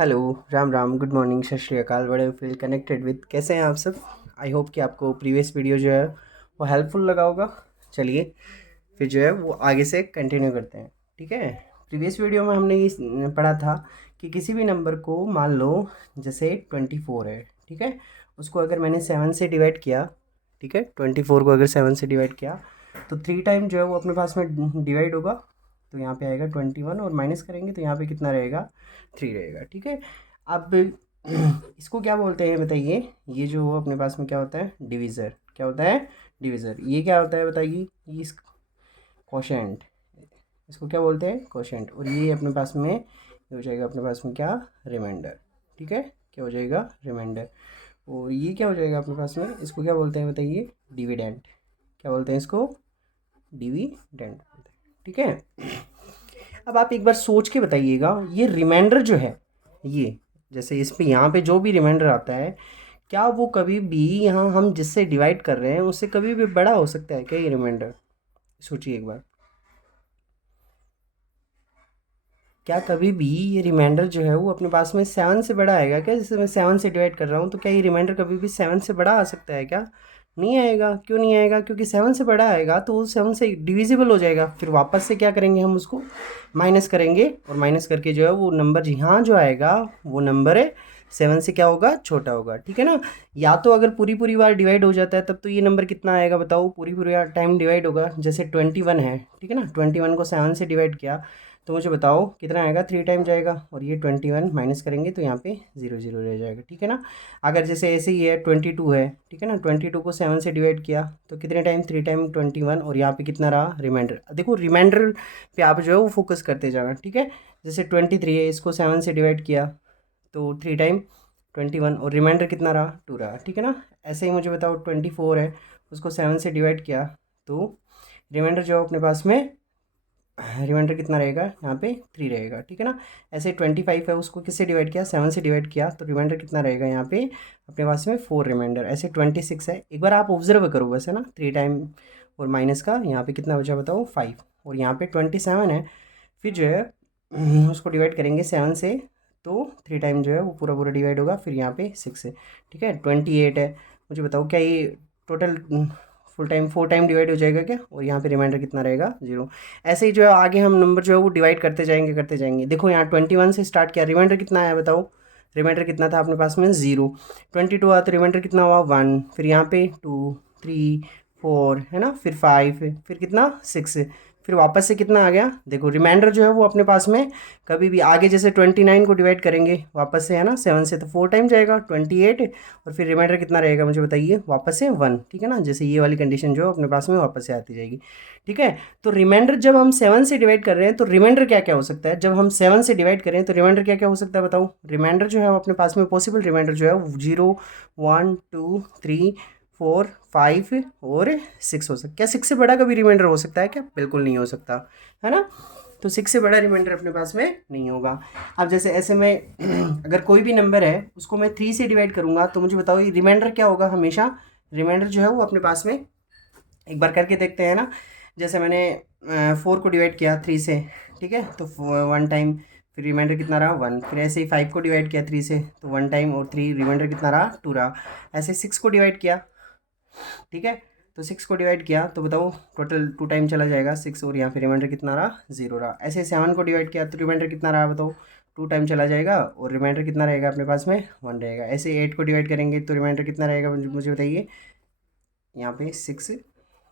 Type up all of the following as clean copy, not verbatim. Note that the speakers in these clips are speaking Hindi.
Hello, Ram Ram, good morning, सत श्री अकाल, बड़े फील कनेक्टेड विद। कैसे हैं आप सब? आई होप कि आपको प्रीवियस वीडियो जो है वो हेल्पफुल लगा होगा। चलिए फिर जो है वो आगे से कंटिन्यू करते हैं। ठीक है। प्रीवियस वीडियो में हमने ये पढ़ा था कि किसी भी नंबर को मान लो जैसे 24 है। ठीक है। उसको अगर मैंने 7 से डिवाइड किया, ठीक है, 24 को अगर 7 से डिवाइड किया तो 3 टाइम जो है वो अपने पास में डिवाइड होगा। तो यहाँ पे आएगा 21 और माइनस करेंगे तो यहाँ पे कितना रहेगा? 3 रहेगा। ठीक है। अब इसको क्या बोलते हैं बताइए? ये जो अपने पास में क्या होता है? डिवीज़र। क्या होता है? डिवीज़र। ये क्या होता है बताइए? ये इस क्वोशेंट, इसको क्या बोलते हैं? क्वोशेंट। और ये अपने पास में ये हो जाएगा अपने पास में क्या? रिमाइंडर। ठीक है। क्या हो जाएगा? रिमाइंडर। और ये क्या हो जाएगा अपने पास में? इसको क्या बोलते हैं बताइए? डिविडेंड। क्या बोलते हैं इसको? डिविडेंड बोलते हैं। ठीक है। अब आप एक बार सोच के बताइएगा, ये रिमाइंडर जो है, ये जैसे इस पे यहाँ पे जो भी रिमाइंडर आता है, क्या वो कभी भी यहाँ हम जिससे डिवाइड कर रहे हैं उससे कभी भी बड़ा हो सकता है क्या ये रिमाइंडर? सोचिए एक बार। क्या कभी भी ये रिमाइंडर जो है वो अपने पास में 7 से बड़ा आएगा क्या? जैसे मैं 7 से डिवाइड कर रहा हूँ तो क्या ये रिमाइंडर कभी भी 7 से बड़ा आ सकता है क्या? नहीं आएगा। क्यों नहीं आएगा? क्योंकि 7 से बड़ा आएगा तो वो 7 से डिविजिबल हो जाएगा। फिर वापस से क्या करेंगे? हम उसको माइनस करेंगे और माइनस करके जो है वो नंबर यहाँ जो आएगा वो नंबर है 7 से क्या होगा? छोटा होगा। ठीक है ना। या तो अगर पूरी पूरी बार डिवाइड हो जाता है तब तो ये नंबर कितना आएगा बताओ? पूरी पूरी बार टाइम डिवाइड होगा। जैसे 21 है, ठीक है ना, 21 को 7 से डिवाइड किया तो मुझे बताओ कितना आएगा? 3 टाइम जाएगा। और ये 21 माइनस करेंगे तो यहाँ पे 0 0 रह जाएगा। ठीक है ना। अगर जैसे ऐसे ही है 22 है, ठीक है ना, 22 को 7 से डिवाइड किया तो कितने टाइम? 3 टाइम 21। और यहाँ पे कितना रहा? रिमाइंडर। देखो रिमाइंडर पे आप जो है वो फोकस करते जाना। ठीक है। जैसे 23 है, इसको 7 से डिवाइड किया तो 3 टाइम 21 और रिमाइंडर कितना रहा? 2 रहा। ठीक है ना। ऐसे ही मुझे बताओ 24 है, उसको 7 से डिवाइड किया तो रिमाइंडर जो है अपने पास में रिमाइंडर कितना रहेगा? यहाँ पे 3 रहेगा। ठीक है ना। ऐसे 25 है, उसको किससे डिवाइड किया? 7 से डिवाइड किया तो रिमाइंडर कितना रहेगा? यहाँ पे अपने पास में 4 रिमाइंडर। ऐसे 26 है, एक बार आप ऑब्जर्व करो बस, है ना। 3 टाइम और माइनस का यहाँ पे कितना बचा बताओ? 5। और यहाँ पे 27 है, फिर जो है उसको डिवाइड करेंगे 7 से तो 3 टाइम जो है वो पूरा पूरा डिवाइड होगा। फिर यहाँ पे 6 है। ठीक है। 28 है, मुझे बताओ क्या ये total full time 4 time divide हो जाएगा क्या? और यहाँ पे रिमाइंडर कितना रहेगा? 0। ऐसे ही जो है आगे हम नंबर जो है वो डिवाइड करते जाएंगे करते जाएंगे। देखो यहाँ 21 से स्टार्ट किया, रिमाइंडर कितना आया बताओ? रिमाइंडर कितना था अपने पास में? 0। 22 आया तो रिमाइंडर कितना हुआ? 1। फिर यहाँ पे 2 3 4 है ना, फिर 5, फिर कितना? 6। फिर वापस से कितना आ गया? देखो रिमाइंडर जो है वो अपने पास में कभी भी आगे जैसे 29 को डिवाइड करेंगे वापस से, है ना, 7 से तो 4 टाइम जाएगा 28। और फिर रिमाइंडर कितना रहेगा मुझे बताइए? वापस से 1। ठीक है ना। जैसे ये वाली कंडीशन जो है अपने पास में वापस से आती जाएगी। ठीक है। तो रिमाइंडर जब हम 7 से डिवाइड कर रहे हैं तो रिमाइंडर क्या क्या हो सकता है? जब हम 7 से डिवाइड करें तो रिमाइंडर क्या क्या हो सकता है बताओ? रिमाइंडर जो है वो अपने पास में पॉसिबल रिमाइंडर जो है 0 1 2 3 4 5 और 6 हो सकता है। क्या 6 से बड़ा कभी रिमाइंडर हो सकता है क्या? बिल्कुल नहीं हो सकता, है ना। तो 6 से बड़ा रिमाइंडर अपने पास में नहीं होगा। अब जैसे ऐसे में अगर कोई भी नंबर है उसको मैं 3 से डिवाइड करूँगा तो मुझे बताओ ये रिमाइंडर क्या होगा? हमेशा रिमाइंडर जो है वो अपने पास में, एक बार करके देखते हैं ना। जैसे मैंने 4 को डिवाइड किया 3 से, ठीक है, तो 1 टाइम, फिर रिमाइंडर कितना रहा? 1। फिर ऐसे ही 5 को डिवाइड किया 3 से तो 1 टाइम और 3 रिमाइंडर कितना रहा? 2 रहा। ऐसे 6 को डिवाइड किया, ठीक है, तो 6 को डिवाइड किया तो बताओ टोटल 2 टाइम चला जाएगा 6 और यहाँ पे रिमाइंडर कितना रहा? 0 रहा। ऐसे 7 को डिवाइड किया तो रिमाइंडर कितना रहा बताओ? 2 टाइम चला जाएगा और रिमाइंडर कितना रहेगा अपने पास में? 1 रहेगा। ऐसे 8 को डिवाइड करेंगे तो रिमाइंडर कितना रहेगा मुझे बताइए? यहाँ पे 6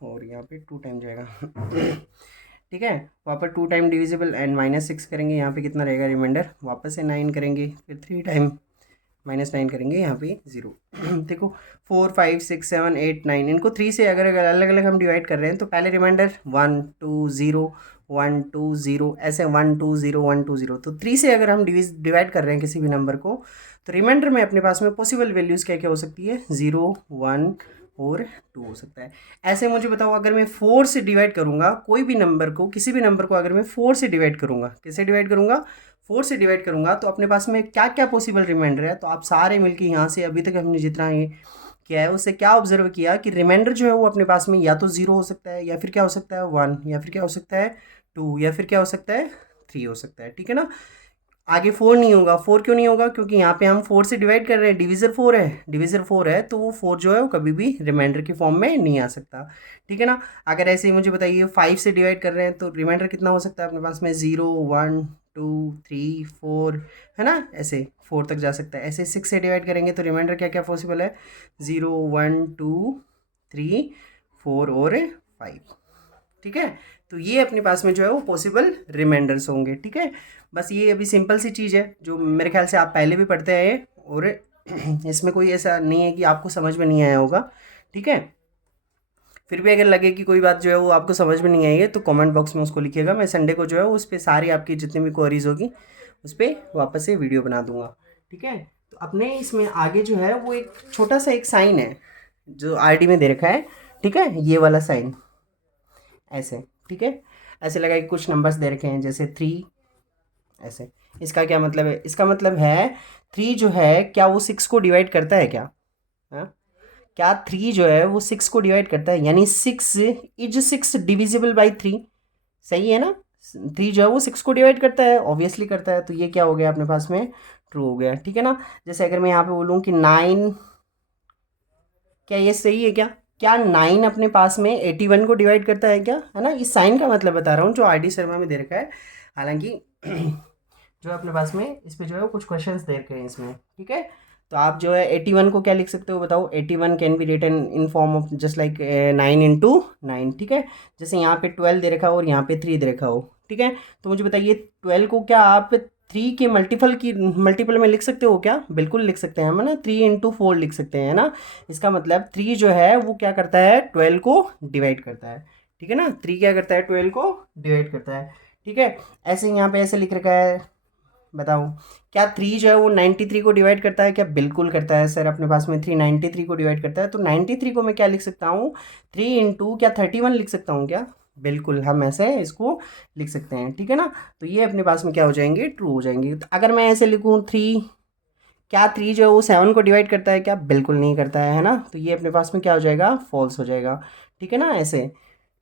और यहाँ पे 2 टाइम जाएगा। ठीक है। वहाँ पर 2 टाइम डिविजिबल एंड -6 करेंगे, यहाँ पे कितना रहेगा रिमाइंडर? वापस से 9 करेंगे, फिर 3 टाइम -9 करेंगे, यहाँ पे 0। देखो 4 5 6 7 8 9, इनको 3 से अगर अगर अलग अलग हम डिवाइड कर रहे हैं तो पहले रिमाइंडर 1 2 0 1 2 0, ऐसे 1 2 0 1 2 0। तो 3 से अगर हम डिवाइड कर रहे हैं किसी भी नंबर को तो रिमाइंडर में अपने पास में पॉसिबल वैल्यूज़ क्या क्या हो सकती है? 0 1 और 2 हो सकता है। ऐसे मुझे बताओ अगर मैं 4 से डिवाइड करूँगा कोई भी नंबर को, किसी भी नंबर को अगर मैं 4 से डिवाइड करूँगा, किससे डिवाइड करूँगा? 4 से डिवाइड करूँगा तो अपने पास में क्या क्या पॉसिबल रिमाइंडर है? तो आप सारे मिलके यहाँ से अभी तक हमने जितना ये किया है उससे क्या ऑब्जर्व किया कि रिमाइंडर जो है वो अपने पास में या तो 0 हो सकता है, या फिर क्या हो सकता है? 1, या फिर क्या हो सकता है? 2, या फिर क्या हो सकता है? 3 हो सकता है। ठीक है ना। आगे 4 नहीं होगा। 4 क्यों नहीं होगा? क्योंकि यहाँ पे हम 4 से डिवाइड कर रहे हैं, डिविज़र 4 है, डिविज़र 4 है, तो वो 4 जो है वो कभी भी रिमाइंडर की फॉर्म में नहीं आ सकता। ठीक है ना। अगर ऐसे ही मुझे बताइए 5 से डिवाइड कर रहे हैं तो रिमाइंडर कितना हो सकता है अपने पास में? 0 1 2 3 4, है ना, ऐसे 4 तक जा सकता है। ऐसे 6 से डिवाइड करेंगे तो रिमाइंडर क्या क्या पॉसिबल है? 0 1 2 3 4 और 5। ठीक है। तो ये अपने पास में जो है वो पॉसिबल रिमाइंडर्स होंगे। ठीक है। बस ये अभी सिंपल सी चीज़ है जो मेरे ख्याल से आप पहले भी पढ़ते आए हैं, और इसमें कोई ऐसा नहीं है कि आपको समझ में नहीं आया होगा। ठीक है। फिर भी अगर लगे कि कोई बात जो है वो आपको समझ में नहीं आई है तो कमेंट बॉक्स में उसको लिखिएगा। मैं संडे को जो है उस पर सारी आपकी जितनी भी क्वेरीज होगी उस पर वापस से वीडियो बना दूंगा। ठीक है। तो अपने इसमें आगे जो है वो एक छोटा सा एक साइन है जो आरडी में दे रखा है। ठीक है। ये वाला साइन ऐसे। ठीक है। ऐसे लगा कि कुछ नंबर्स दे रखे हैं जैसे 3, ऐसे। इसका क्या मतलब है? इसका मतलब है 3 जो है क्या वो 6 को डिवाइड करता है क्या? हाँ? क्या 3 जो है वो 6 को डिवाइड करता है? यानी 6 डिविजिबल बाई 3। सही है ना। 3 जो है वो 6 को डिवाइड करता है, ऑब्वियसली करता है। तो ये क्या हो गया अपने पास में? ट्रू हो गया। ठीक है ना। जैसे अगर मैं यहाँ पे बोलूँ कि 9, क्या ये सही है? क्या 9 अपने पास में 81 को डिवाइड करता है क्या? है ना। इस साइन का मतलब बता रहा हूँ जो आर डी शर्मा में दे रखा है। हालांकि जो अपने पास में इस पे जो है वो कुछ क्वेश्चंस दे रखे हैं इसमें। ठीक है। तो आप जो है 81 को क्या लिख सकते हो बताओ? 81 can be written in form of just like 9 into 9। ठीक है। जैसे यहाँ पे 12 दे रखा हो और यहाँ पे 3 दे रखा हो। ठीक है। तो मुझे बताइए 12 को क्या आप 3 के मल्टीपल में लिख सकते हो क्या? बिल्कुल लिख सकते हैं हम, है ना। 3 इंटू 4 लिख सकते हैं, है ना। इसका मतलब 3 जो है वो क्या करता है? 12 को डिवाइड करता है। ठीक है ना। 3 क्या करता है? 12 को डिवाइड करता है। ठीक है। ऐसे यहाँ पे ऐसे लिख रखा है, बताओ क्या 3 जो है वो 93 को डिवाइड करता है क्या? बिल्कुल करता है सर। अपने पास में 3 93 को डिवाइड करता है। तो 93 को मैं क्या लिख सकता हूँ? 3 इंटू क्या 31 लिख सकता हूँ क्या? बिल्कुल हम ऐसे इसको लिख सकते हैं। ठीक है ना। तो ये अपने पास में क्या हो जाएंगे? ट्रू हो जाएंगे। तो अगर मैं ऐसे लिखूँ 3, क्या 3 जो है वो 7 को डिवाइड करता है क्या? बिल्कुल नहीं करता है ना। तो ये अपने पास में क्या हो जाएगा? फॉल्स हो जाएगा। ठीक है ना, ऐसे।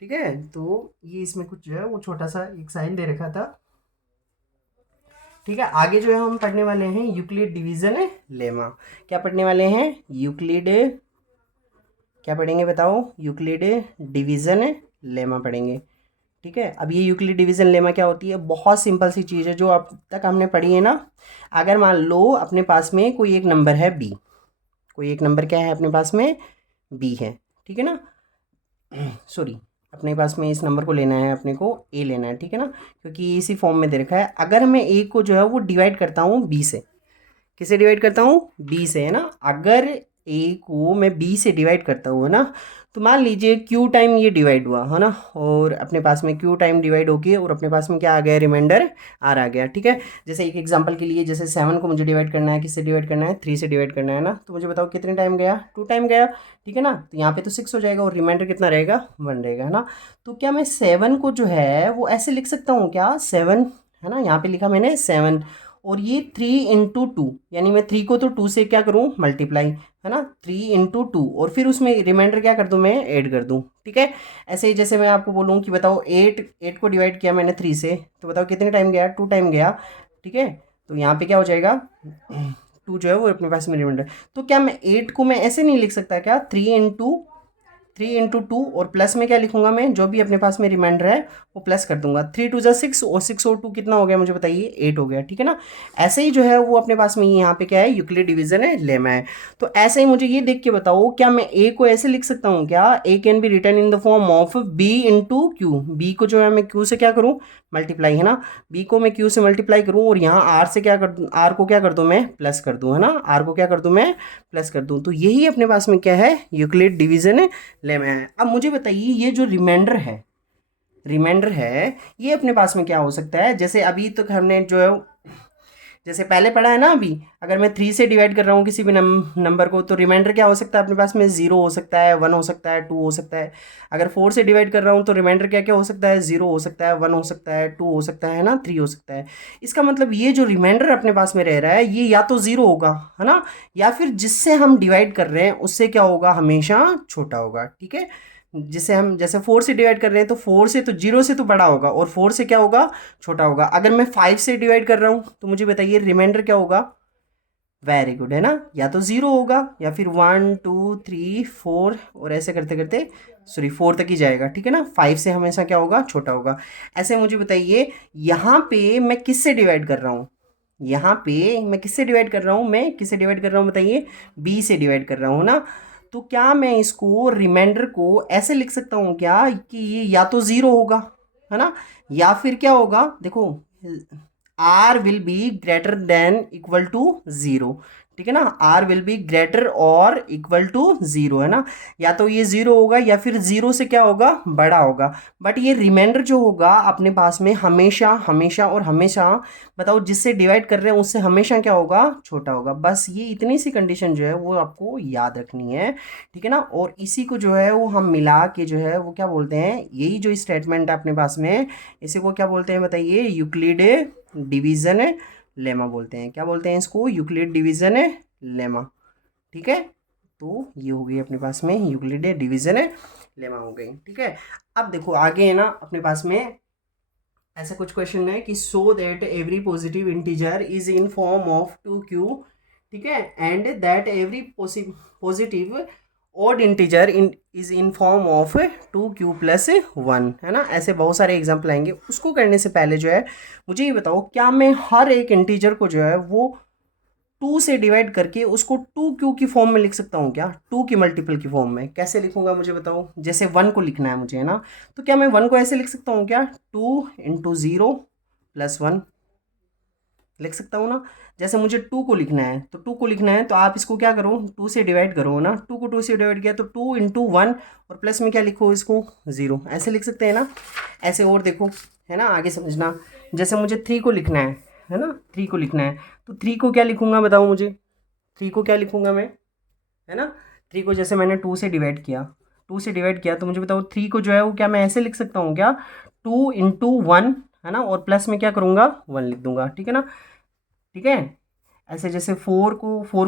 ठीक है। तो ये इसमें कुछ जो है वो छोटा सा एक साइन दे रखा था। ठीक है। आगे जो है हम पढ़ने वाले हैं यूक्लिड डिवीजन लेमा। क्या पढ़ने वाले हैं? यूक्लिड, क्या पढ़ेंगे बताओ? यूक्लिड डिवीजन लेमा पढ़ेंगे। ठीक है। अब ये यूक्लिड डिवीजन लेमा क्या होती है? बहुत सिंपल सी चीज़ है जो अब तक हमने पढ़ी है ना। अगर मान लो अपने पास में कोई एक नंबर है बी, कोई एक नंबर क्या है अपने पास में? बी है। ठीक है ना। सॉरी, अपने पास में इस नंबर को लेना है, अपने को ए लेना है। ठीक है ना। क्योंकि इसी फॉर्म में दे रखा है। अगर मैं ए को जो है वो डिवाइड करता हूँ बी से, किसे डिवाइड करता हूँ? बी से, है ना। अगर ए को मैं बी से डिवाइड करता हूँ, है ना, तो मान लीजिए क्यू टाइम ये डिवाइड हुआ, है ना, और अपने पास में क्यू टाइम डिवाइड हो गया और अपने पास में क्या आ गया? रिमाइंडर आर आ गया। ठीक है। जैसे एक एग्जांपल के लिए, जैसे 7 को मुझे डिवाइड करना है, किससे डिवाइड करना है? 3 से डिवाइड करना है ना। तो मुझे बताओ कितने टाइम गया? 2 टाइम गया। ठीक है ना। तो यहाँ पे तो 6 हो जाएगा और रिमाइंडर कितना रहेगा? 1 रहेगा, है ना। तो क्या मैं 7 को जो है वो ऐसे लिख सकता हूँ क्या? 7, है ना, यहाँ पे लिखा मैंने 7, और ये 3 इंटू 2, यानी मैं 3 को तो 2 से क्या करूँ? मल्टीप्लाई, है ना। 3 इंटू 2, और फिर उसमें रिमाइंडर क्या कर दूँ? मैं ऐड कर दूँ। ठीक है। ऐसे ही जैसे मैं आपको बोलूँ कि बताओ 8 को डिवाइड किया मैंने 3 से, तो बताओ कितने टाइम गया? 2 टाइम गया। ठीक है। तो यहाँ पे क्या हो जाएगा? 2 जो है वो अपने पास में रिमाइंडर। तो क्या मैं 8 को मैं ऐसे नहीं लिख सकता क्या? 3 इंटू 2 और प्लस में क्या लिखूंगा मैं? जो भी अपने पास में रिमाइंडर है वो प्लस कर दूंगा। 3 2 6 और 6 और 2 कितना हो गया मुझे बताइए? 8 हो गया। ठीक है ना। ऐसे ही जो है वो अपने पास में यहाँ पे क्या है? यूक्लिड डिवीजन है लेमा है। तो ऐसे ही मुझे ये देख के बताओ, क्या मैं ए को ऐसे लिख सकता हूँ क्या? A can be written in the form of b into q. B को जो है मैं क्यू से क्या करूँ? मल्टीप्लाई, है ना। बी को मैं क्यू से मल्टीप्लाई करूँ और यहाँ आर से क्या कर दूँ? आर को क्या कर दूँ मैं? प्लस कर दूँ, है ना। आर को क्या कर दूँ मैं? प्लस कर दूँ। तो यही अपने पास में क्या है? यूक्लिड डिवीजन है लेमा है। अब मुझे बताइए ये जो रिमाइंडर है ये अपने पास में क्या हो सकता है? जैसे अभी तक हमने जो है जैसे पहले पढ़ा है ना, अभी अगर मैं 3 से डिवाइड कर रहा हूँ किसी भी नंबर को, तो रिमाइंडर क्या हो सकता है अपने पास में? 0 हो सकता है, 1 हो सकता है, 2 हो सकता है। अगर 4 से डिवाइड कर रहा हूँ तो रिमाइंडर क्या क्या हो सकता है? 0 हो सकता है, 1 हो सकता है, 2 हो सकता है ना, 3 हो सकता है। इसका मतलब ये जो रिमाइंडर अपने पास में रह रहा है ये या तो 0 होगा, है ना, या फिर जिससे हम डिवाइड कर रहे हैं उससे क्या होगा? हमेशा छोटा होगा। ठीक है। जिसे हम जैसे 4 से डिवाइड कर रहे हैं तो 4 से तो 0 से तो बड़ा होगा और 4 से क्या होगा, छोटा होगा। अगर मैं 5 से डिवाइड कर रहा हूँ तो मुझे बताइए रिमाइंडर क्या होगा, वेरी गुड, है ना, या तो 0 होगा या फिर 1 2 3 4 और ऐसे करते करते सॉरी 4 तक ही जाएगा, ठीक है ना। 5 से हमेशा क्या होगा, छोटा होगा। ऐसे मुझे बताइए यहाँ पे मैं किससे डिवाइड कर रहा हूँ, यहाँ पे मैं किससे डिवाइड कर रहा हूँ, मैं किससे डिवाइड कर रहा हूँ बताइए, बी से डिवाइड कर रहा हूँ ना। तो क्या मैं इसको रिमाइंडर को ऐसे लिख सकता हूँ क्या कि ये या तो 0 होगा, है ना, या फिर क्या होगा, देखो r will be greater than equal to 0, ठीक है ना, आर विल बी ग्रेटर और इक्वल टू 0, है ना, या तो ये 0 होगा या फिर 0 से क्या होगा, बड़ा होगा। बट ये रिमाइंडर जो होगा अपने पास में हमेशा हमेशा और हमेशा, बताओ जिससे डिवाइड कर रहे हैं उससे हमेशा क्या होगा, छोटा होगा। बस ये इतनी सी कंडीशन जो है वो आपको याद रखनी है, ठीक है ना। और इसी को जो है वो हम मिला के जो है वो क्या बोलते हैं, यही जो स्टेटमेंट है अपने पास में, इसी को क्या बोलते हैं बताइए, यूक्लिड डिवीज़न लेमा बोलते हैं। क्या बोलते हैं इसको, यूक्लिड डिवीज़न लेमा, ठीक है। तो ये हो गई अपने पास में यूक्लिड डिवीज़न लेमा हो गई, ठीक है। अब देखो आगे है ना अपने पास में ऐसा कुछ क्वेश्चन है कि so that every positive integer is in form of 2q, ठीक है, and that every positive odd integer is in form of 2q plus 1, है ना। ऐसे बहुत सारे एग्जाम्पल आएंगे। उसको करने से पहले जो है मुझे ये बताओ, क्या मैं हर एक इंटीजर को जो है वो 2 से डिवाइड करके उसको 2q की फॉर्म में लिख सकता हूँ क्या, 2 की मल्टीपल की फॉर्म में कैसे लिखूंगा मुझे बताओ। जैसे 1 को लिखना है मुझे, है ना, तो क्या मैं 1 को ऐसे लिख सकता हूँ क्या, 2 इंटू 0 प्लस 1 लिख सकता हूँ ना। जैसे मुझे 2 को लिखना है तो 2 को लिखना है तो आप इसको क्या करो, 2 से डिवाइड करो ना, 2 को 2 से डिवाइड किया तो 2 इंटू 1 और प्लस में क्या लिखो इसको 0, ऐसे लिख सकते हैं ना। ऐसे और देखो, है ना, आगे समझना। जैसे मुझे 3 को लिखना है ना, 3 को लिखना है तो 3 को क्या लिखूंगा बताओ मुझे, 3 को क्या लिखूंगा मैं, है ना। 3 को जैसे मैंने 2 से डिवाइड किया, 2 से डिवाइड किया तो मुझे बताओ 3 को जो है वो क्या मैं ऐसे लिख सकता हूँ क्या, 2 इंटू 1, है ना, और प्लस में क्या करूँगा 1 लिख दूंगा, ठीक है ना, ठीक है। ऐसे जैसे 4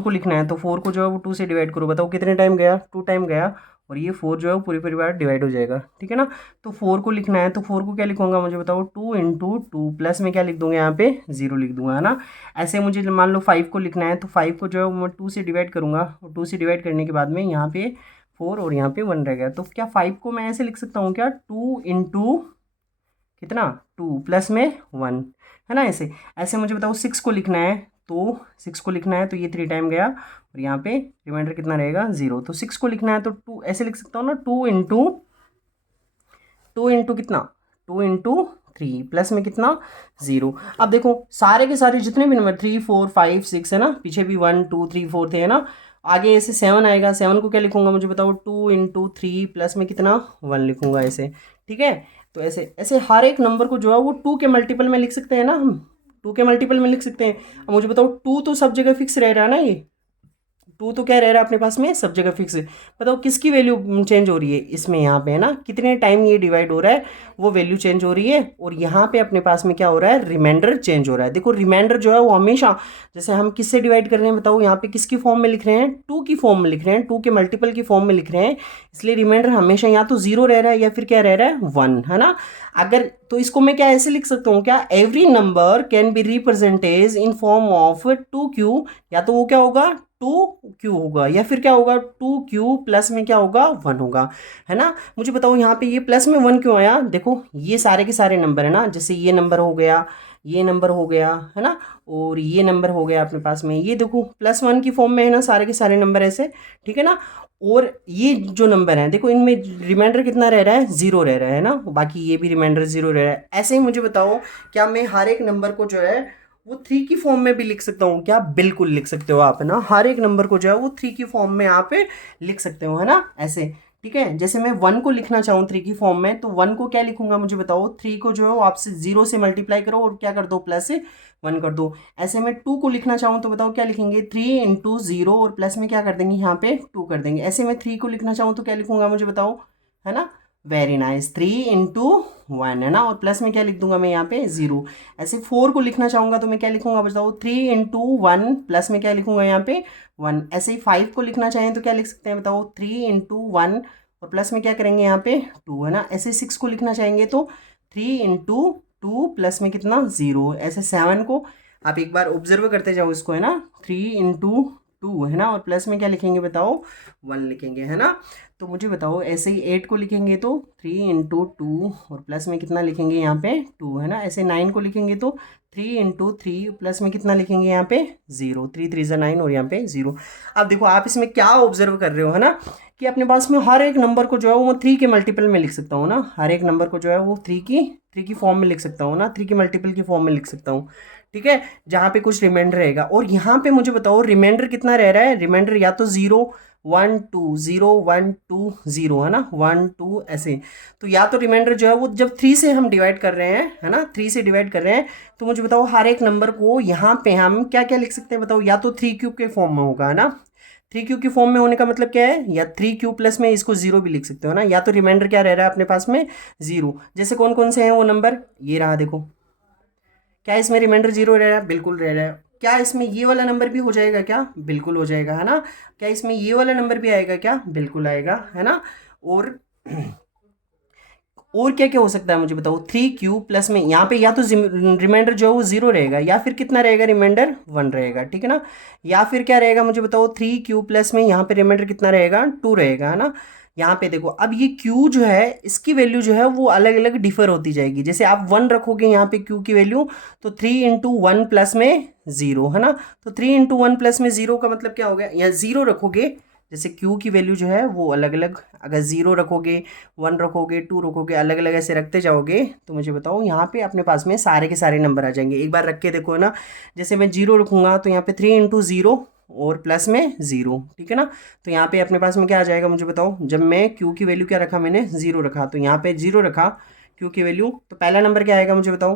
को लिखना है तो 4 को जो है वो 2 से डिवाइड करो, बताओ कितने टाइम गया, 2 टाइम गया, और ये 4 जो है वो पूरी पूरी बार डिवाइड हो जाएगा, ठीक है ना। तो 4 को लिखना है तो 4 को क्या लिखूंगा मुझे बताओ, 2 इंटू 2 प्लस में क्या लिख दूंगा यहाँ पे 0 लिख दूंगा, है ना। ऐसे मुझे मान लो 5 को लिखना है तो 5 को जो है मैं 2 से डिवाइड करूंगा, और 2 से डिवाइड करने के बाद में यहाँ पे 4 और यहाँ पे 1 रह गया, तो क्या 5 को मैं ऐसे लिख सकता हूँ क्या, 2 इंटू कितना 2 प्लस में 1, है ना। ऐसे ऐसे मुझे बताओ 6 को लिखना है तो 6 को लिखना है तो ये 3 टाइम गया और यहाँ पे रिमाइंडर कितना रहेगा 0, तो 6 को लिखना है तो 2 ऐसे लिख सकता हूँ ना, 2 इंटू कितना, 2 इंटू 3 प्लस में कितना 0। अब देखो सारे के सारे जितने भी नंबर 3 4 5 6 है ना, पीछे भी 1 2 3 4 थे, है ना। आगे ऐसे 7 आएगा, 7 को क्या लिखूंगा मुझे बताओ, 2 इंटू 3 प्लस में कितना 1 लिखूंगा ऐसे, ठीक है। तो ऐसे ऐसे हर एक नंबर को जो है वो 2 के मल्टीपल में लिख सकते हैं ना हम, 2 के मल्टीपल में लिख सकते हैं। अब मुझे बताओ 2 तो सब जगह फिक्स रह रहा है ना, ये 2 तो क्या रह रहा है अपने पास में सब जगह फिक्स है। बताओ किसकी वैल्यू चेंज हो रही है इसमें, यहाँ पे है ना, कितने टाइम ये डिवाइड हो रहा है वो वैल्यू चेंज हो रही है, और यहाँ पे अपने पास में क्या हो रहा है, रिमाइंडर चेंज हो रहा है। देखो रिमाइंडर जो है वो हमेशा, जैसे हम किससे डिवाइड कर रहे हैं बताओ, यहाँ पे किसकी फॉर्म में लिख रहे हैं, 2 की फॉर्म में लिख रहे हैं, 2 के मल्टीपल की फॉर्म में लिख रहे हैं, इसलिए रिमाइंडर हमेशा या तो 0 रह रहा है या फिर क्या रह रहा है 1, है ना। अगर तो इसको मैं क्या ऐसे लिख सकता हूँ क्या, every number can be represented in form of 2q, या तो वो क्या होगा 2q होगा या फिर क्या होगा 2q प्लस में क्या होगा 1 होगा, है ना। मुझे बताओ यहाँ पे ये प्लस में 1 क्यों आया, देखो ये सारे के सारे नंबर है ना, जैसे ये नंबर हो गया, ये नंबर हो गया, है ना, और ये नंबर हो गया अपने पास में, ये देखो +1 की फॉर्म में है ना सारे के सारे नंबर ऐसे, ठीक है ना। और ये जो नंबर है देखो इनमें रिमाइंडर कितना रह रहा है 0 रह रहा है ना, बाकी ये भी रिमाइंडर 0 रह रहा है। ऐसे ही मुझे बताओ क्या मैं हर एक नंबर को जो है वो 3 की फॉर्म में भी लिख सकता हूँ क्या, बिल्कुल लिख सकते हो आप, है ना, हर एक नंबर को जो है वो 3 की फॉर्म में आप लिख सकते हो, है ना, ऐसे, ठीक है। जैसे मैं 1 को लिखना चाहूँ 3 की फॉर्म में तो 1 को क्या लिखूंगा मुझे बताओ, 3 को जो है वो आपसे 0 से मल्टीप्लाई करो और क्या कर दो +1 कर दो। ऐसे में 2 को लिखना चाहूँ तो बताओ क्या लिखेंगे, 3 इंटू 0 और प्लस में क्या कर देंगे यहाँ पे 2 कर देंगे। ऐसे में 3 को लिखना चाहूँ तो क्या लिखूंगा मुझे बताओ, है ना, वेरी नाइस, 3 इंटू 1, है ना, और प्लस में क्या लिख दूंगा मैं यहाँ पे 0। ऐसे 4 को लिखना चाहूँगा तो मैं क्या लिखूंगा बताओ, 3 इंटू 1 प्लस में क्या लिखूंगा यहाँ पे 1। ऐसे ही 5 को लिखना चाहें तो क्या लिख सकते हैं बताओ, 3 इंटू 1 और प्लस में क्या करेंगे यहाँ पे 2 है ना। ऐसे 6 को लिखना चाहेंगे तो 3 इंटू 2 प्लस में कितना 0। ऐसे 7 को आप एक बार ऑब्जर्व करते जाओ इसको है ना, 3 इंटू 2 है ना, और प्लस में क्या लिखेंगे बताओ 1 लिखेंगे है ना। तो मुझे बताओ ऐसे ही 8 को लिखेंगे तो 3 इंटू 2 और प्लस में कितना लिखेंगे यहाँ पे 2 है ना। ऐसे 9 को लिखेंगे तो 3 इंटू 3 प्लस में कितना लिखेंगे यहाँ पे 0, 3 3 9 और यहाँ पे 0। अब देखो आप इसमें क्या ऑब्जर्व कर रहे हो है ना, कि अपने पास में हर एक नंबर को जो है वो मैं 3 के मल्टीपल में लिख सकता हूँ ना, हर एक नंबर को जो है वो 3 की फॉर्म में लिख सकता हूँ ना, 3 के मल्टीपल की फॉर्म में लिख सकता हूँ। ठीक है, जहाँ पे कुछ रिमाइंडर रहेगा। और यहाँ पे मुझे बताओ रिमाइंडर कितना रह रहा है, रिमाइंडर या तो 0 1 2 0 1 2 0 है ना, 1 2 ऐसे। तो या तो रिमाइंडर जो है वो जब 3 से हम डिवाइड कर रहे हैं है ना, 3 से डिवाइड कर रहे हैं, तो मुझे बताओ हर एक नंबर को यहाँ पे हम क्या क्या लिख सकते हैं बताओ, या तो 3 क्यूब के फॉर्म में होगा है ना। 3 क्यूब की फॉर्म में होने का मतलब क्या है, या 3 क्यूब प्लस में इसको 0 भी लिख सकते हो ना, या तो रिमाइंडर क्या रह रहा है अपने पास में 0। जैसे कौन कौन से हैं वो नंबर, ये रहा देखो, क्या इसमें रिमाइंडर 0 रह रहा है, बिल्कुल रह रहा है। क्या इसमें ये वाला नंबर भी हो जाएगा क्या, बिल्कुल हो जाएगा है ना। क्या इसमें ये वाला नंबर भी आएगा क्या, बिल्कुल आएगा है ना। और और क्या क्या हो सकता है मुझे बताओ, 3 क्यू प्लस में यहाँ पे या तो रिमाइंडर जो है वो 0 रहेगा, या फिर कितना रहेगा रिमाइंडर 1 रहेगा, ठीक है ना। या फिर क्या रहेगा मुझे बताओ, 3 क्यू प्लस में यहाँ पे रिमाइंडर कितना रहेगा 2 रहेगा है ना। यहाँ पे देखो अब ये q जो है इसकी वैल्यू जो है वो अलग अलग डिफर होती जाएगी। जैसे आप 1 रखोगे यहाँ पे q की वैल्यू, तो 3 इंटू 1 प्लस में 0 है ना। तो 3 इंटू 1 प्लस में 0 का मतलब क्या हो गया, या 0 रखोगे, जैसे q की वैल्यू जो है वो अलग अलग, अगर 0 रखोगे 1 रखोगे 2 रखोगे, अलग अलग ऐसे रखते जाओगे, तो मुझे बताओ यहाँ पे अपने पास में सारे के सारे नंबर आ जाएंगे। एक बार रख के देखो ना, जैसे मैं 0 रखूँगा तो यहाँ पे 3 इंटू 0 और प्लस में 0, ठीक है ना। तो यहाँ पे अपने पास में क्या आ जाएगा मुझे बताओ, जब मैं q की वैल्यू क्या रखा, मैंने 0 रखा, तो यहाँ पे 0 रखा q की वैल्यू, तो पहला नंबर क्या आएगा मुझे बताओ,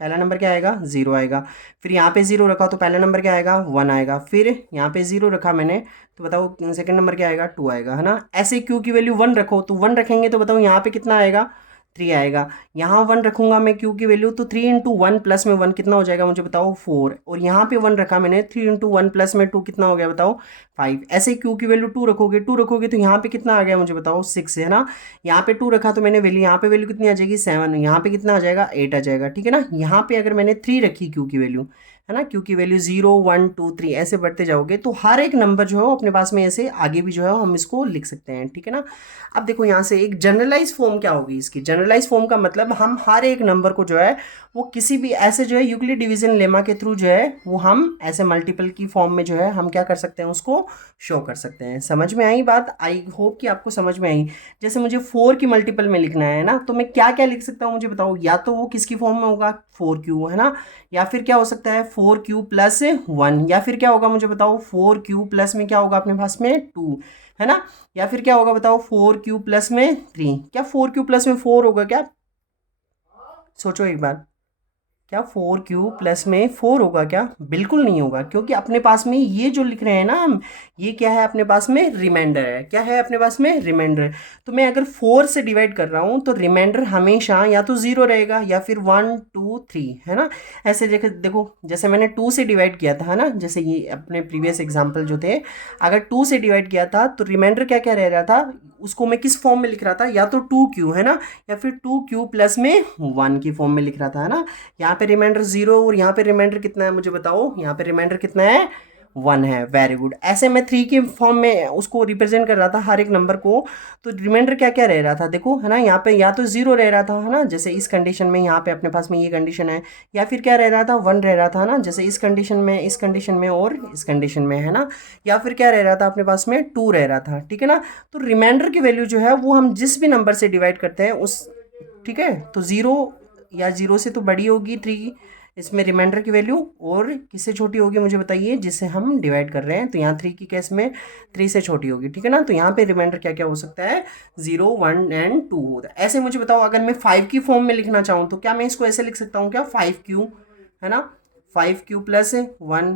पहला नंबर क्या आएगा 0 आएगा। फिर यहाँ पे 0 रखा तो पहला नंबर क्या आएगा 1 आएगा। फिर यहाँ पे 0 रखा मैंने, तो बताओ सेकंड नंबर क्या आएगा 2 आएगा है ना। ऐसे q की वैल्यू 1 रखो, तो 1 रखेंगे तो बताओ यहाँ पे कितना आएगा 3 आएगा। यहाँ 1 रखूंगा मैं q की वैल्यू, तो 3 इंटू 1 प्लस में 1 कितना हो जाएगा मुझे बताओ 4। और यहाँ पे 1 रखा मैंने, 3 इंटू 1 प्लस में 2 कितना हो गया बताओ 5। ऐसे q की वैल्यू 2 रखोगे, 2 रखोगे तो यहाँ पे कितना आ गया मुझे बताओ 6 है ना। यहाँ पे 2 रखा तो मैंने वैल्यू, यहाँ पे वैल्यू कितनी आ जाएगी 7, यहाँ पे कितना आ जाएगा 8 आ जाएगा, ठीक है ना। यहाँ पे अगर मैंने 3 रखी q की वैल्यू है ना, q की वैल्यू 0 1 2 3 ऐसे बढ़ते जाओगे, तो हर एक नंबर जो है वो अपने पास में ऐसे आगे भी जो है हम इसको लिख सकते हैं, ठीक है ना। अब देखो यहाँ से एक जनरलाइज फॉर्म क्या होगी इसकी, जनरलाइज फॉर्म का मतलब हम हर एक नंबर को जो है वो किसी भी ऐसे जो है यूक्लिड डिवीजन लेमा के थ्रू जो है वो हम ऐसे मल्टीपल की फॉर्म में जो है हम क्या कर सकते हैं उसको शो कर सकते हैं। समझ में आई बात, आई होप कि आपको समझ में आई। जैसे मुझे 4 की मल्टीपल में लिखना है ना, तो मैं क्या क्या लिख सकता हूँ मुझे बताओ, या तो वो किसकी फॉर्म में होगा 4q है ना, या फिर क्या हो सकता है 4q प्लस 1, या फिर क्या होगा मुझे बताओ 4q प्लस में क्या होगा अपने पास में 2 है ना, या फिर क्या होगा बताओ 4q प्लस में 3। क्या 4q प्लस में 4 होगा क्या, सोचो एक बार, क्या 4q प्लस में 4 होगा क्या, बिल्कुल नहीं होगा, क्योंकि अपने पास में ये जो लिख रहे हैं ना हम, ये क्या है अपने पास में रिमाइंडर है, क्या है अपने पास में रिमाइंडर। तो मैं अगर 4 से डिवाइड कर रहा हूँ तो रिमाइंडर हमेशा या तो 0 रहेगा या फिर 1 2 3 है ना। ऐसे देखो जैसे मैंने 2 से डिवाइड किया था है ना, जैसे ये अपने प्रीवियस एग्जाम्पल जो थे, अगर 2 से डिवाइड किया था तो रिमाइंडर क्या क्या रह रहा था, उसको मैं किस फॉर्म में लिख रहा था, या तो 2q है ना, या फिर 2q प्लस में 1 की फॉर्म में लिख रहा था है ना। यहाँ पे रिमाइंडर 0 और यहाँ पे रिमाइंडर कितना है मुझे बताओ, यहाँ पे रिमाइंडर कितना है 1 है, वेरी गुड। ऐसे मैं 3 के फॉर्म में उसको रिप्रेजेंट कर रहा था हर एक नंबर को, तो रिमाइंडर क्या क्या रह रहा था देखो है ना, यहाँ पे या तो 0 रह रहा था है ना, जैसे इस कंडीशन में यहाँ पे अपने पास में ये कंडीशन है, या फिर क्या रह रहा था 1 रह रहा था ना, जैसे इस कंडीशन में, इस कंडीशन में और इस कंडीशन में है ना, या फिर क्या रह रहा था अपने पास में 2 रह रहा था, ठीक है ना। तो रिमाइंडर की वैल्यू जो है वो हम जिस भी नंबर से डिवाइड करते हैं उस, ठीक है, तो 0 या 0 से तो बड़ी होगी 3 इसमें रिमाइंडर की वैल्यू, और किससे छोटी होगी मुझे बताइए जिससे हम डिवाइड कर रहे हैं, तो यहाँ 3 की केस में 3 से छोटी होगी, ठीक है ना। तो यहाँ पे रिमाइंडर क्या क्या हो सकता है 0 1 एंड 2 होता है। ऐसे मुझे बताओ अगर मैं 5 की फॉर्म में लिखना चाहूँ तो क्या मैं इसको ऐसे लिख सकता हूँ क्या 5q है ना, 5q प्लस 1,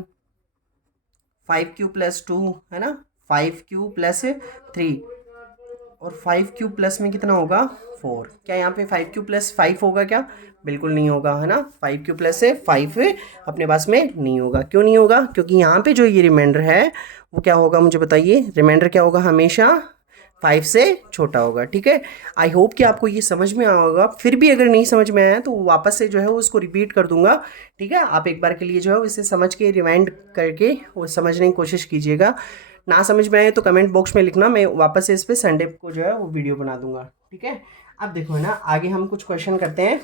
5q प्लस 2 है ना, 5q प्लस 3, और 5q प्लस में कितना होगा 4। क्या यहाँ पे 5q प्लस 5 होगा क्या, बिल्कुल नहीं होगा है ना, 5q प्लस से 5 अपने पास में नहीं होगा। क्यों नहीं होगा, क्योंकि यहाँ पे जो ये रिमाइंडर है वो क्या होगा मुझे बताइए, रिमाइंडर क्या होगा हमेशा 5 से छोटा होगा। ठीक है, आई होप कि आपको ये समझ में आया होगा। फिर भी अगर नहीं समझ में आया तो वापस से जो है वो उसको रिपीट कर दूंगा। ठीक है, आप एक बार के लिए जो है इसे समझ के रिवाइंड करके वो समझने की कोशिश कीजिएगा। ना समझ में आए तो कमेंट बॉक्स में लिखना, मैं वापस से इस पर संडे को जो है वो वीडियो बना दूंगा। ठीक है, अब देखो है ना, आगे हम कुछ क्वेश्चन करते हैं।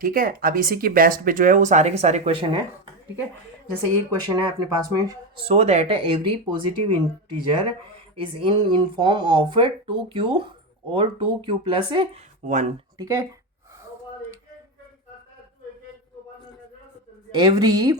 ठीक है, अब इसी की बेस्ट पे जो है वो सारे के सारे क्वेश्चन हैं। ठीक है, जैसे एक क्वेश्चन है अपने पास में, so that every positive integer is in form of 2q और 2q प्लस 1। ठीक है, एवरी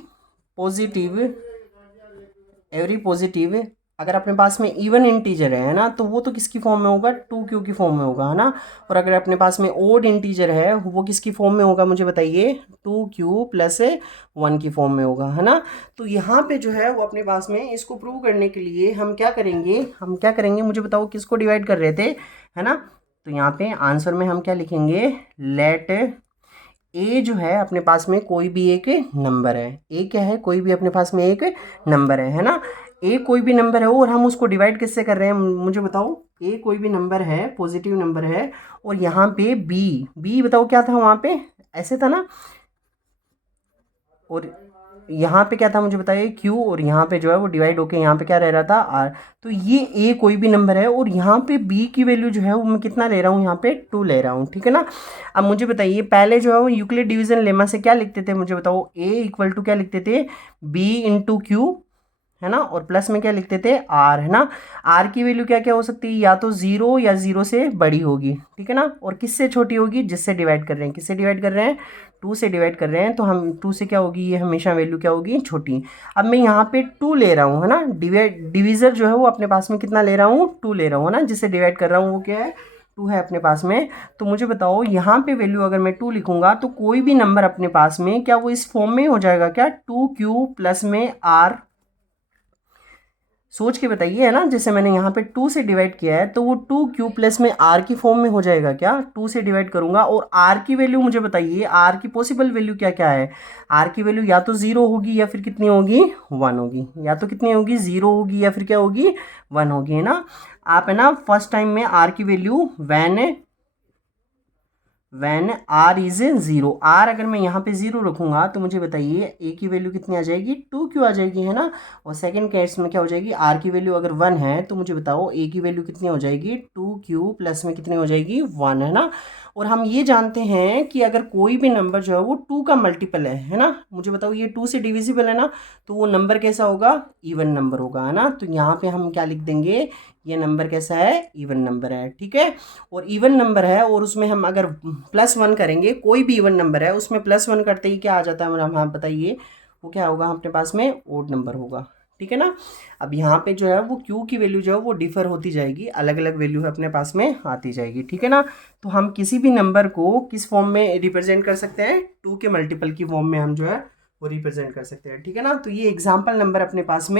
पॉजिटिव अगर अपने पास में इवन इंटीजर है ना, तो वो तो किसकी फॉर्म में होगा, 2q की फॉर्म में होगा, है ना। और अगर अपने पास में ओड इंटीजर है वो किसकी फॉर्म में होगा, मुझे बताइए, 2q प्लस 1 की फॉर्म में होगा, है ना। तो यहाँ पे जो है वो अपने पास में इसको प्रूव करने के लिए हम क्या करेंगे, मुझे बताओ, किसको डिवाइड कर रहे थे, है ना। तो यहाँ पे आंसर में हम क्या लिखेंगे, लेट ए जो है अपने पास में कोई भी एक नंबर है। ए क्या है, कोई भी अपने पास में एक नंबर है ना। ए कोई भी नंबर है और हम उसको डिवाइड किससे कर रहे हैं, मुझे बताओ। ए कोई भी नंबर है, पॉजिटिव नंबर है, और यहाँ पे बी बताओ क्या था वहाँ पे, ऐसे था ना। और यहाँ पे क्या था मुझे बताइए, क्यू, और यहाँ पे जो है वो डिवाइड होके यहाँ पे क्या रह रहा था, आर। तो ये ए कोई भी नंबर है और यहाँ पे बी की वैल्यू जो है वो मैं कितना ले रहा हूँ, यहाँ पे 2 ले रहा हूँ। ठीक है ना। अब मुझे बताइए, पहले जो है वो यूक्लिड डिवीजन लेमा से क्या लिखते थे, मुझे बताओ, ए इक्वल टू क्या लिखते थे, बी इंटू क्यू, है ना, और प्लस में क्या लिखते थे, आर, है ना। आर की वैल्यू क्या क्या हो सकती है, या तो 0 या 0 से बड़ी होगी। ठीक है ना, और किससे छोटी होगी, जिससे डिवाइड कर रहे हैं, किससे डिवाइड कर रहे हैं, 2 से डिवाइड कर रहे हैं, तो हम 2 से क्या होगी, ये हमेशा वैल्यू क्या होगी, छोटी। अब मैं यहाँ पे 2 ले रहा हूँ, है ना, डिविजर जो है वो अपने पास में कितना ले रहा हूँ, 2 ले रहा हूँ, है ना, जिससे डिवाइड कर रहा हूँ वो क्या है, 2 है अपने पास में। तो मुझे बताओ, यहाँ पे वैल्यू अगर मैं 2 लिखूंगा तो कोई भी नंबर अपने पास में क्या वो इस फॉर्म में हो जाएगा क्या, 2q प्लस में आर। सोच के बताइए, है ना, जैसे मैंने यहाँ पे 2 से डिवाइड किया है तो वो 2q प्लस में आर की फॉर्म में हो जाएगा क्या, 2 से डिवाइड करूंगा। और आर की वैल्यू मुझे बताइए, आर की पॉसिबल वैल्यू क्या क्या है। आर की वैल्यू या तो 0 होगी या फिर कितनी होगी, 1 होगी, या तो कितनी होगी, 0 होगी या फिर क्या होगी, 1 होगी, है ना। आप है ना फर्स्ट टाइम में आर की value when r is 0, r अगर मैं यहाँ पे 0 रखूंगा तो मुझे बताइए ए की वैल्यू कितनी आ जाएगी, 2q आ जाएगी, है ना। और सेकंड केस में क्या हो जाएगी, आर की वैल्यू अगर 1 है तो मुझे बताओ ए की वैल्यू कितनी हो जाएगी, 2q प्लस में कितनी हो जाएगी, 1, है ना। और हम ये जानते हैं कि अगर कोई भी नंबर जो है वो 2 का मल्टीपल है ना, मुझे बताओ ये 2 से डिविजिबल है ना, तो वो नंबर कैसा होगा, इवन नंबर होगा, है ना। तो यहाँ पे हम क्या लिख देंगे, ये नंबर कैसा है, इवन नंबर है। ठीक है, और इवन नंबर है और उसमें हम अगर +1 करेंगे, कोई भी इवन नंबर है उसमें +1 करते ही क्या आ जाता है, हम बताइए वो क्या होगा, अपने पास में ओड नंबर होगा। ठीक है ना। अब यहाँ पे जो है वो क्यू की वैल्यू जो है वो डिफर होती जाएगी, अलग अलग वैल्यू अपने पास में आती जाएगी। ठीक है ना। तो हम किसी भी नंबर को किस फॉर्म में रिप्रेजेंट कर सकते हैं, 2 के मल्टीपल की फॉर्म में हम जो है वो रिप्रेजेंट कर सकते हैं। ठीक है ना। तो ये एग्जाम्पल नंबर अपने पास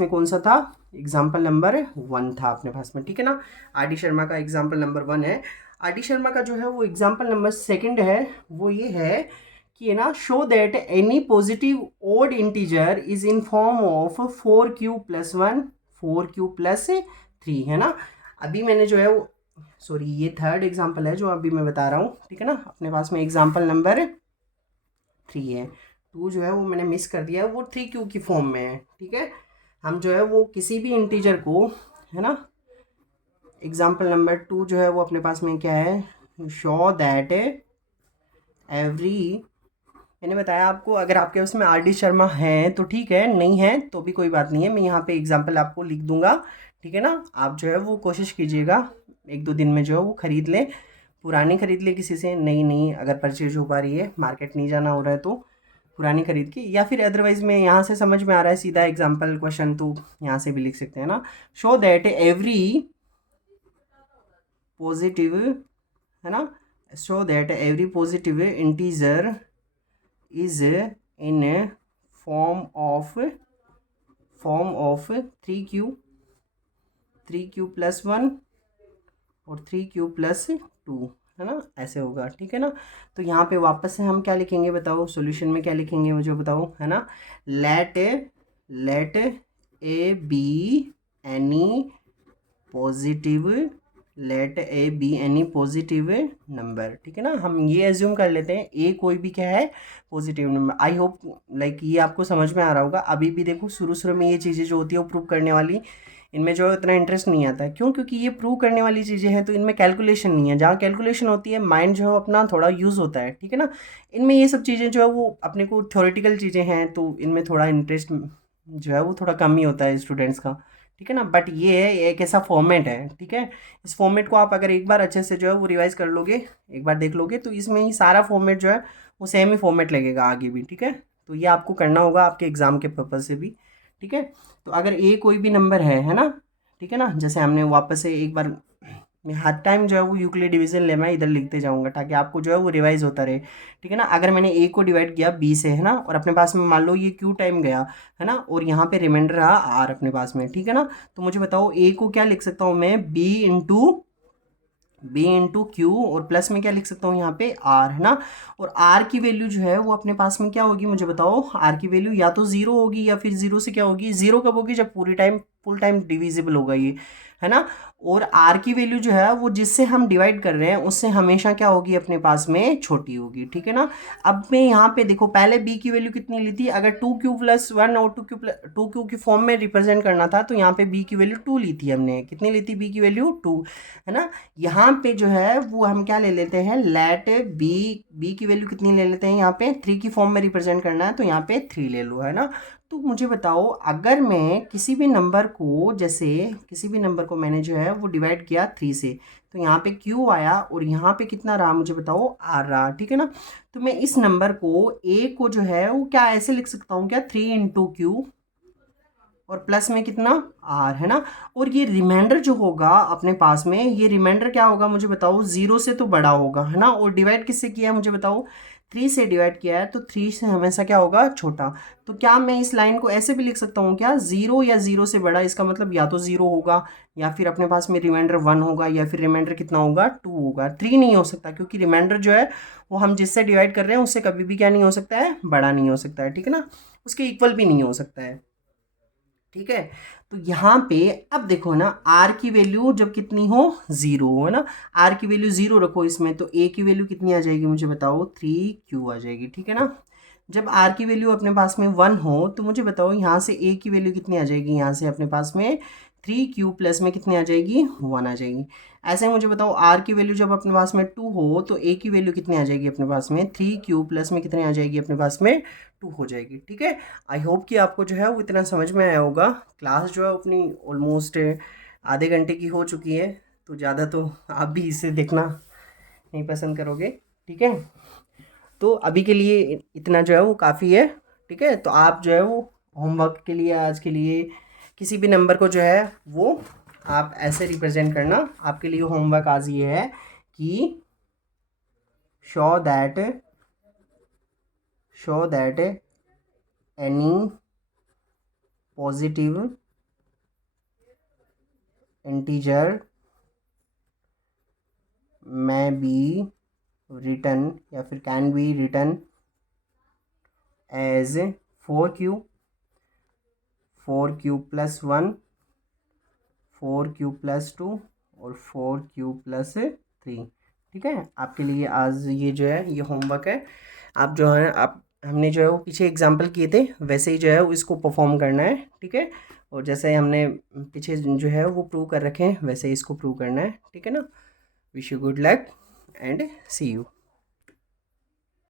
में कौन सा था, एग्जाम्पल नंबर 1 था अपने पास में। ठीक है ना। आर डी शर्मा का एग्जाम्पल नंबर 1 है। आर डी शर्मा का जो है वो एग्जाम्पल नंबर 2 है, वो ये है कि है ना, show that any positive odd integer is in form of 4q plus 1 4q plus 3, है ना। अभी मैंने जो है वो, सॉरी, ये थर्ड एग्जाम्पल है जो अभी मैं बता रहा हूँ। ठीक है ना, अपने पास में एग्जाम्पल नंबर 3 है, 2 जो है वो मैंने मिस कर दिया है, वो 3q की फॉर्म में है। ठीक है, हम जो है वो किसी भी इंटीजर को, है ना, एग्जाम्पल नंबर 2 जो है वो अपने पास में क्या है, शो दैट एवरी, मैंने बताया आपको, अगर आपके उसमें आर डी शर्मा है तो ठीक है, नहीं है तो भी कोई बात नहीं है, मैं यहाँ पे एग्जाम्पल आपको लिख दूंगा। ठीक है ना, आप जो है वो कोशिश कीजिएगा 1-2 दिन में जो है वो ख़रीद लें, पुरानी ख़रीद ले किसी से, नई नई अगर परचेज हो पा रही है, मार्केट नहीं जाना हो रहा है तो पुरानी खरीद के, या फिर अदरवाइज़ में यहाँ से समझ में आ रहा है सीधा एग्जाम्पल क्वेश्चन तो यहाँ से भी लिख सकते हैं ना। शो दैट एवरी पॉजिटिव, है ना, show that every positive integer is in form of 3q plus 1 और 3q प्लस 2, है ना, ऐसे होगा। ठीक है ना। तो यहाँ पे वापस से हम क्या लिखेंगे बताओ, सॉल्यूशन में क्या लिखेंगे मुझे बताओ, है ना, let a be any positive number, ठीक है ना। हम ये एज्यूम कर लेते हैं ए कोई भी क्या है, positive number. I hope like ये आपको समझ में आ रहा होगा। अभी भी देखो शुरू शुरू में ये चीज़ें जो होती है वो प्रूव करने वाली, इनमें जो है उतना इंटरेस्ट नहीं आता है। क्यों? क्योंकि ये प्रूव करने वाली चीज़ें हैं तो इनमें कैलकुलेशन नहीं है। जहाँ कैलकुलेशन होती है माइंड जो है अपना थोड़ा यूज़ होता है, ठीक है ना। इनमें ये सब चीज़ें जो है वो अपने को थ्योरेटिकल चीज़ें हैं तो इनमें थोड़ा इंटरेस्ट जो है वो थोड़ा कम ही होता है स्टूडेंट्स का, ठीक है ना। बट ये है एक ऐसा फॉर्मेट है, ठीक है। इस फॉर्मेट को आप अगर एक बार अच्छे से जो है वो रिवाइज कर लोगे, एक बार देख लोगे, तो इसमें ही सारा फॉर्मेट जो है वो सेम ही फॉर्मेट लगेगा आगे भी, ठीक है। तो ये आपको करना होगा आपके एग्जाम के पर्पज़ से भी, ठीक है। तो अगर ए कोई भी नंबर है ना, ठीक है ना, जैसे हमने वापस से एक बार, मैं हर टाइम जो है वो यूक्लिड डिवीजन ले मैं इधर लिखते जाऊंगा ताकि आपको जो है वो रिवाइज होता रहे, ठीक है ना। अगर मैंने ए को डिवाइड किया बी से, है ना, और अपने पास में मान लो ये क्यू टाइम गया, है ना, और यहाँ पे रिमाइंडर रहा आर अपने पास में, ठीक है ना। तो मुझे बताओ ए को क्या लिख सकता हूँ मैं, बी इंटू क्यू, और प्लस में क्या लिख सकता हूँ यहाँ पे आर, है ना। और आर की वैल्यू जो है वो अपने पास में क्या होगी, मुझे बताओ। आर की वैल्यू या तो जीरो होगी या फिर जीरो से क्या होगी, जीरो कब होगी, जब फुल टाइम डिविजिबल होगा ये, है ना। और आर की वैल्यू जो है वो जिससे हम डिवाइड कर रहे हैं उससे हमेशा क्या होगी, अपने पास में छोटी होगी, ठीक है ना। अब मैं यहाँ पे देखो पहले बी की वैल्यू कितनी ली थी, अगर 2q+1 और 2q की फॉर्म में रिप्रेजेंट करना था तो यहाँ पे बी की वैल्यू 2 ली थी हमने। कितनी ली थी बी की वैल्यू, 2, है ना। यहाँ पे जो है वो हम क्या ले लेते हैं, लेट बी की वैल्यू कितनी ले लेते हैं, यहाँ पे 3 की फॉर्म में रिप्रेजेंट करना है तो यहाँ पे 3 ले लो, है ना। तो मुझे बताओ अगर मैं किसी भी नंबर को, जैसे किसी भी नंबर को मैंने जो है वो डिवाइड किया 3 से, तो यहाँ पे क्यू आया और यहाँ पे कितना रहा, मुझे बताओ आर रहा, ठीक है ना। तो मैं इस नंबर को ए को जो है वो क्या ऐसे लिख सकता हूँ क्या, 3 × क्यू और प्लस में कितना आर, है ना। और ये रिमाइंडर जो होगा अपने पास में, ये रिमाइंडर क्या होगा मुझे बताओ, जीरो से तो बड़ा होगा, है ना। और डिवाइड किससे किया है मुझे बताओ, 3 से डिवाइड किया है तो 3 से हमेशा क्या होगा, छोटा। तो क्या मैं इस लाइन को ऐसे भी लिख सकता हूँ क्या, जीरो या जीरो से बड़ा, इसका मतलब या तो जीरो होगा या फिर अपने पास में रिमाइंडर 1 होगा या फिर रिमाइंडर कितना होगा, 2 होगा। 3 नहीं हो सकता क्योंकि रिमाइंडर जो है वो हम जिससे डिवाइड कर रहे हैं उससे कभी भी क्या नहीं हो सकता है, बड़ा नहीं हो सकता है, ठीक है ना, उसके इक्वल भी नहीं हो सकता है, ठीक है। तो यहाँ पे अब देखो ना, आर की वैल्यू जब कितनी हो, जीरो, है ना। आर की वैल्यू जीरो रखो इसमें तो ए की वैल्यू कितनी आ जाएगी मुझे बताओ, 3q आ जाएगी, ठीक है ना। जब आर की वैल्यू अपने पास में 1 हो तो मुझे बताओ यहाँ से ए की वैल्यू कितनी आ जाएगी, यहाँ से अपने पास में 3q प्लस में कितनी आ जाएगी, 1 आ जाएगी। ऐसे ही मुझे बताओ आर की वैल्यू जब अपने पास में 2 हो तो ए की वैल्यू कितनी आ जाएगी अपने पास में, 3q प्लस में कितनी आ जाएगी अपने पास में, 2 हो जाएगी, ठीक है। आई होप कि आपको जो है वो इतना समझ में आया होगा। क्लास जो है अपनी ऑलमोस्ट आधे घंटे की हो चुकी है, तो ज़्यादा तो आप भी इसे देखना नहीं पसंद करोगे, ठीक है। तो अभी के लिए इतना जो है वो काफ़ी है, ठीक है। तो आप जो है वो होमवर्क के लिए आज के लिए किसी भी नंबर को जो है वो आप ऐसे रिप्रेजेंट करना। आपके लिए होमवर्क आज ये है कि show that any positive integer में बी रिटर्न या फिर can be return as 4q + 1, 4q + 2 और 4q + 3, ठीक है। आपके लिए आज ये जो है ये होमवर्क है। आप जो है आप हमने जो है वो पीछे एग्जाम्पल किए थे वैसे ही जो है वो इसको परफॉर्म करना है, ठीक है। और जैसे हमने पीछे जो है वो प्रूव कर रखे हैं वैसे ही इसको प्रूव करना है, ठीक है ना। Wish you good luck and see you.